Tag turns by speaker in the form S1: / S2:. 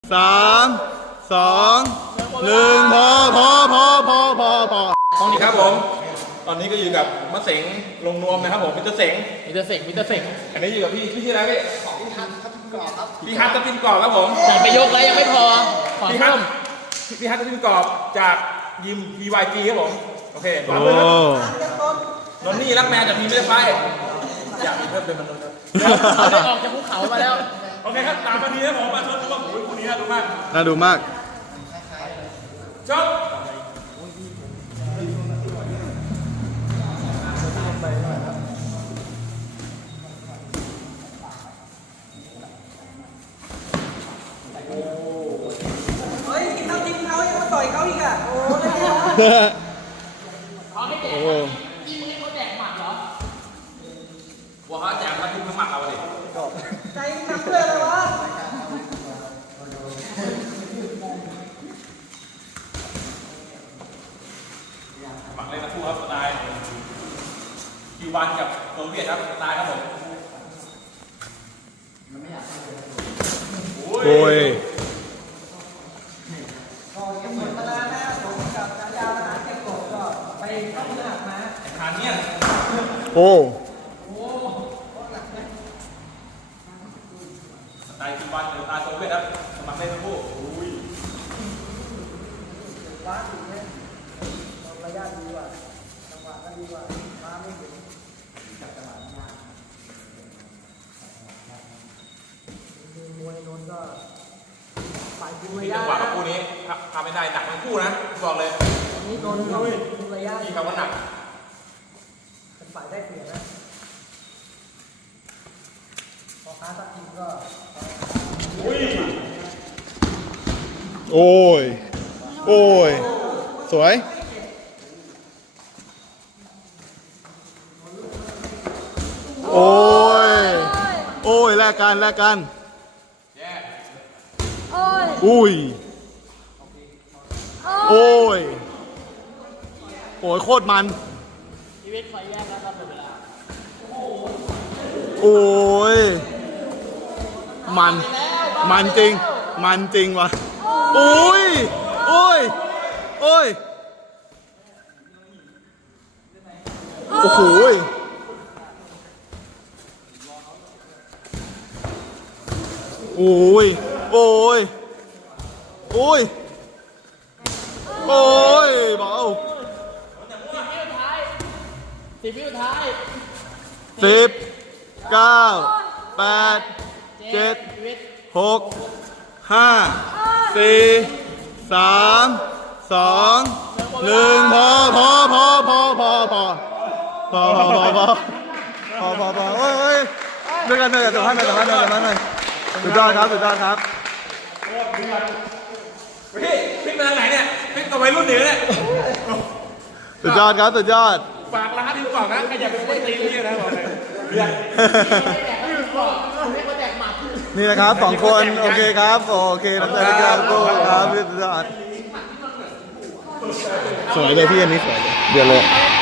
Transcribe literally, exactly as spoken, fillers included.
S1: สามสองหนึ่งพอพอพอพอพอพอ
S2: สวัสดีครับผมตอนนี้ก็อยู่กับมะเสงลงนวมนะครับผมมิสเตอร์เสง
S3: มิสเตอร์เสงมิสเตอร์เสง
S2: อันนี้อยู่กับพี่พี่ชื่ออะไรพี่พี่ฮัททับทิมกรอบครับพี่ฮัททับทิมกรอบครับผม
S3: สั่งไปยกแล้วยังไม่พอ
S2: พี่ฮัทพี่ฮัททับทิมกรอบจากยิม พี วาย จี ครับผมโอเคโอ้นนนี่รักแมวแต่พีไม่ได้ไปอยากมีเพิ่มเป็นมนุษย์ครับ
S3: ได้ออกจากภูเขามาแล้ว
S2: โอเคครับตามมาทีนะผมมาชมดูว่าโอ้ยคู่นี้น่าดูมาก
S1: น่าดูมาก
S2: ชอบ
S4: เฮ้ยกินเขาจิ้มเขายังมาต่อยเขาอีกอ่ะโอ้ย
S3: เขาไม่แจกจิ้มให้เขาแจกหมัดเหรอ
S2: ว่าเขาแจกมาจิ้มหมัดเราเลย
S4: ใจทำเพื่ออะไรวะ
S2: หมักเลยนะคู่ครับสไตล์คิวบานกับโซเวียตครับสไตล์ครับผม
S1: โอ้ย
S4: ก็ยังเหมือนมาแล้วนะผมกับนายาทหารเก็บกดก็ไปเข้าเมืองมา
S2: แข่งขันเนี่ย
S1: โอ้
S2: สไตล์คิวบานกับสไตล์โซเวียตครับสมัครเล่นทั้งคู่อุ้ย
S4: ว้าดีไหมระยะดีกว่าจังหวะก็ดีกว่ามาไม่ถึงจากตลาดมามวยนนก็ฝ่ายดูระยะ
S2: จังหวะคู่นี้ทำไม่ได้หนักทั้งคู่นะบอกเลย
S4: นี่นนก็ดูระยะ
S2: ที่คำว่าหนัก
S4: เป็นฝ่ายได้เปรียบนะพอค้าสักทีก็
S2: อุ้ย
S1: โอ้ยโอ้ยสวยโอ้ยโอ้ยแลกกันแลกกันอุ้ยโอ้ยโอ้ยโคตรมัน
S3: ชีวิตไฟแยกแล้วครับเวลา
S1: โอ้ยมันมันจริงมันจริงวะโอ้ยโอ้ยโอ้ยโอ้โหโอ้ยโอ้ยโอ้ยโอ้ยเบา
S3: สิบวิสุดท้าย
S1: สิบเก้าแปดเจ็ดหกห้าสี่สามสองหนึ่งพอพอพอพอพอพอพอพอพอพอพอพอพอเฮ้ยเฮ้ยด้วยกันเลยต่อให้หน่อยต่อให้หน่อยต่อให้หน่อยสุดยอดครับสุดยอดครับ
S2: พี่พี่มาทางไหนเนี่ยพี่กับวัยรุ่นเหนือเนี่ย
S1: สุดยอดครับสุดยอด
S2: ฝากร้านที่ก่อนนะใครอยากเป็นคนตีนี่นะบอกเลย
S1: นี่นะครับสองคนโอเคครับโอเคน้ำใจครับโก้ครับสุดยอดสวยเลยพี่อันนี้สวยเลยเดี๋ยวเลย